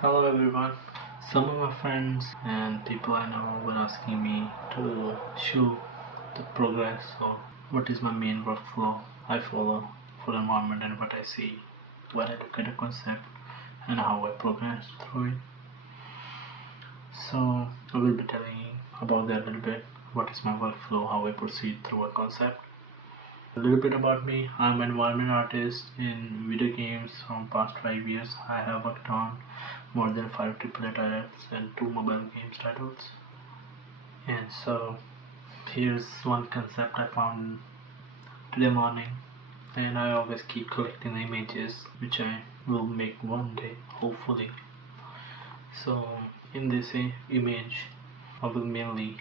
Hello everyone. Some of my friends and people I know were asking me to show the progress or what is my main workflow I follow for the environment and what I see when I look at a concept and how I progress through it. So I will be telling you about that a little bit. What is my workflow, how I proceed through a concept. A little bit about me. I'm an environment artist in video games from past 5 years. I have worked on more than 5 AAA titles and 2 mobile games titles. And so here's one concept I found today morning, and I always keep collecting the images which I will make one day, hopefully. So in this image I will mainly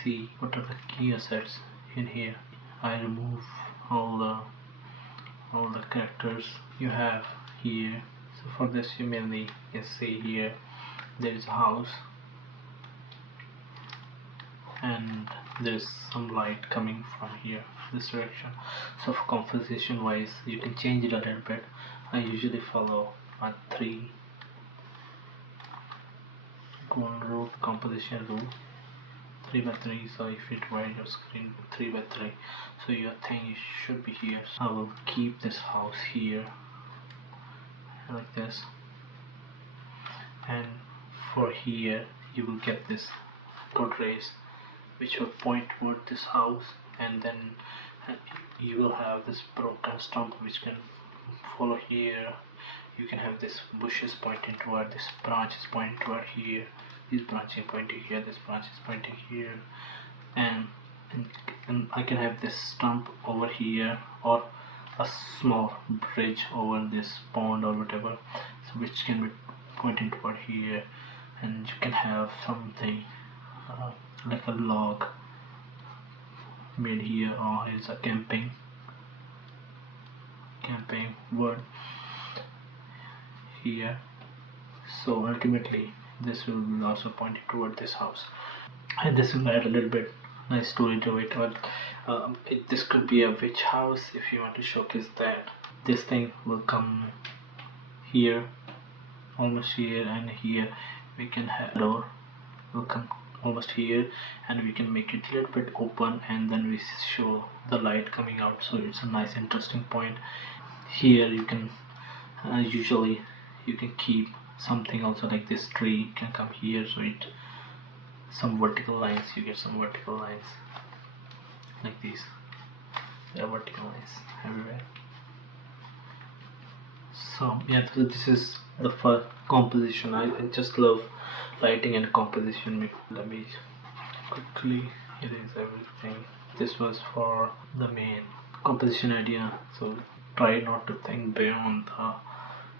see what are the key assets in here. I remove all the characters you have here. So for this you mainly can see here there is a house and there's some light coming from here this direction. So for composition wise you can change it a little bit. I usually follow a 3 golden rule composition rule, 3 by 3. So if you divide your screen 3 by 3, so your thing should be here. So I will keep this house here like this, and for here you will get this portraits which will point toward this house, and then you will have this broken stump which can follow here. You can have this bushes pointing toward this, branches pointing toward here, this branching pointing here, this branch is pointing here, and, and I can have this stump over here or a small bridge over this pond or whatever, so which can be pointing toward here. And you can have something like a log made here, or is a camping wood here. So ultimately this will be also pointing toward this house, and this will add a little bit nice story to it. But this could be a witch house if you want to showcase that. This thing will come here, almost here, and here we can have door will come almost here, and we can make it a little bit open, and then we show the light coming out, so it's a nice interesting point. Here you can usually you can keep something also like this tree can come here, so it some vertical lines, you get some vertical lines like these. There are vertical lines everywhere. So yeah, so this is the first composition. I just love lighting and composition. Let me quickly erase everything. This was for the main composition idea, so try not to think beyond the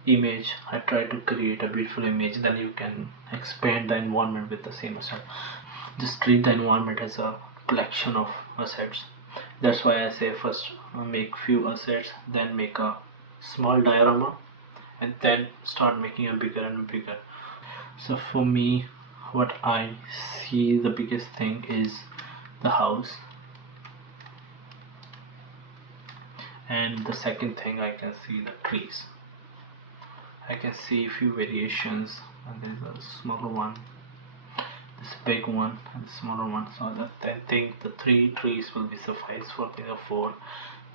image. I try to create a beautiful image, then you can expand the environment with the same asset. Just treat the environment as a collection of assets. That's why I say first make few assets, then make a small diorama, and then start making a bigger and bigger. So for me, what I see the biggest thing is the house, and the second thing I can see the trees. I can see a few variations, and there's a smaller one, this big one, and the smaller one. So that I think the 3 trees will be suffice for the 4.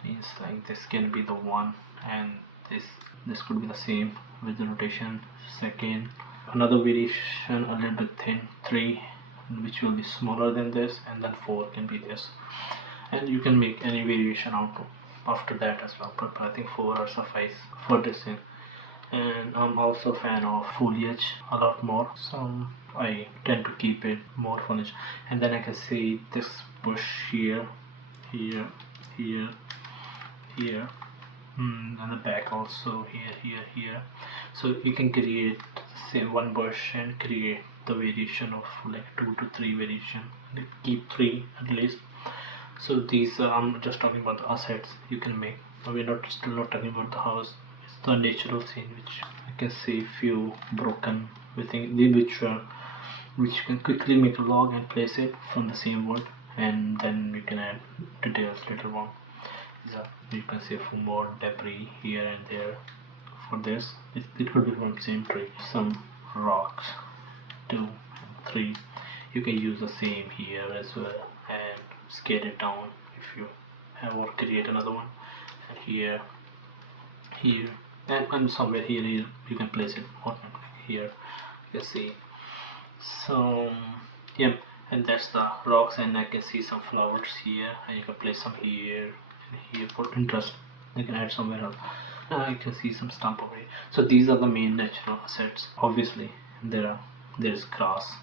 Means like this can be the one, and this could be the same with the rotation. Second, another variation a little bit thin, 3, which will be smaller than this, and then 4 can be this, and you can make any variation out after that as well, but I think 4 are suffice for this thing. And I'm also a fan of foliage a lot more, so I tend to keep it more foliage. And then I can see this bush here, here, here, here, and the back also here. So you can create say one bush and create the variation of like 2 to 3 variation, keep 3 at least. So these I'm just talking about the assets you can make. We're not still not talking about the house. It's the natural scene which I can see few broken within the which you can quickly make a log and place it from the same wood, and then you can add details later on. So you can see for more debris here and there. For this, it could be from the same tree. Some rocks 2 and 3. You can use the same here as well and scale it down if you have, or create another one. And here, and somewhere here you can place it on here. You can see. So yeah, and that's the rocks, and I can see some flowers here, and you can place some here and here for interest. You can add somewhere else. I can see some stump over here. So these are the main natural assets. Obviously there's grass,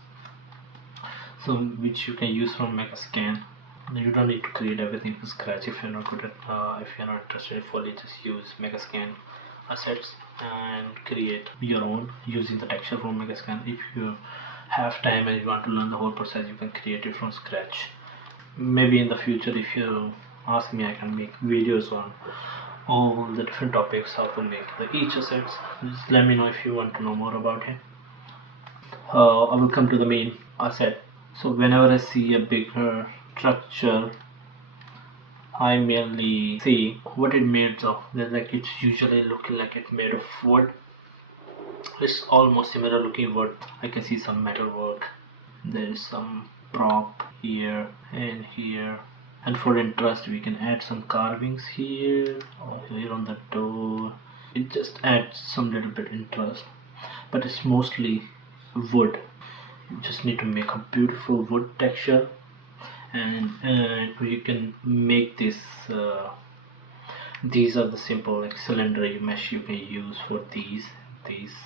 so which you can use from Megascan. You don't need to create everything from scratch if you're not good at if you're not interested fully. Just use Megascan assets and create your own using the texture from Megascan. If you have time and you want to learn the whole process, you can create it from scratch. Maybe in the future, if you ask me, I can make videos on all the different topics, how to make the each assets. Just let me know if you want to know more about it. I will come to the main asset. So whenever I see a bigger structure, I merely see what it made of. Like it's usually looking like it's made of wood. It's almost similar looking wood. I can see some metal work. There is some prop here and here. And for interest, we can add some carvings here or here on the door. It just adds some little bit interest, but it's mostly wood. You just need to make a beautiful wood texture, and you can make this. These are the simple like cylinder mesh you can use for these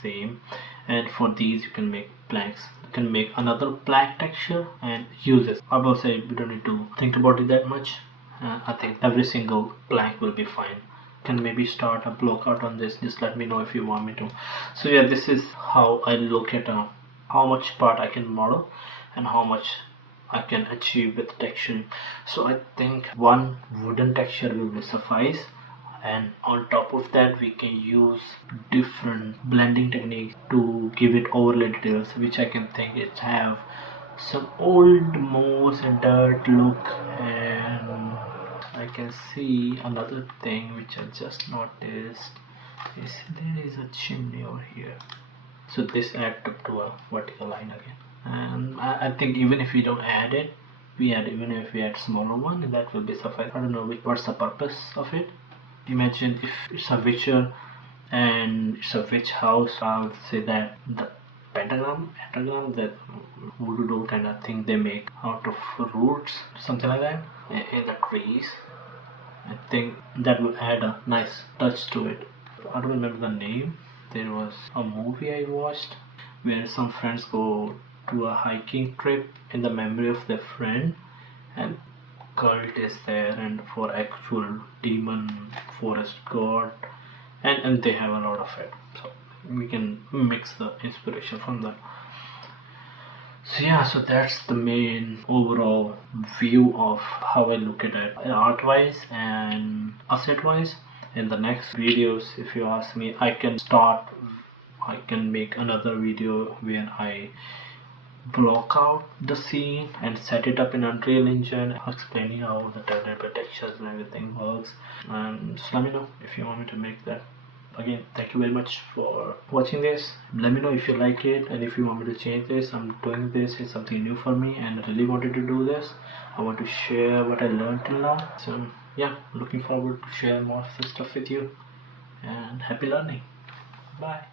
same, and for these you can make planks. You can make another plank texture and use this. I will say we don't need to think about it that much. I think every single plank will be fine. Can maybe start a block out on this. Just let me know if you want me to. So yeah, this is how I look at how much part I can model and how much I can achieve with texture. So I think one wooden texture will be suffice, and on top of that we can use different blending techniques to give it overlay details, which I can think it have some old moss and dirt look. And I can see another thing which I just noticed is there is a chimney over here. So this adds up to a vertical line again, and I think even if we don't add it, even if we add smaller one, that will be suffice. I don't know what's the purpose of it. Imagine if it's a witcher and it's a witch house. I would say that the pentagram, that voodoo doll kind of thing they make out of roots, something like that, in the trees. I think that will add a nice touch to it. I don't remember the name. There was a movie I watched where some friends go to a hiking trip in the memory of their friend, and cult is there, and for actual demon forest god, and they have a lot of it. So we can mix the inspiration from that. So yeah, so that's the main overall view of how I look at it art wise and asset wise. In the next videos, if you ask me, I can make another video where I block out the scene and set it up in Unreal Engine, explaining how the developer textures and everything works. And just let me know if you want me to make that. Again, thank you very much for watching this. Let me know if you like it and if you want me to change this. I'm doing this, it's something new for me and I really wanted to do this. I want to share what I learned till now. So yeah, looking forward to share more of this stuff with you, and happy learning. Bye.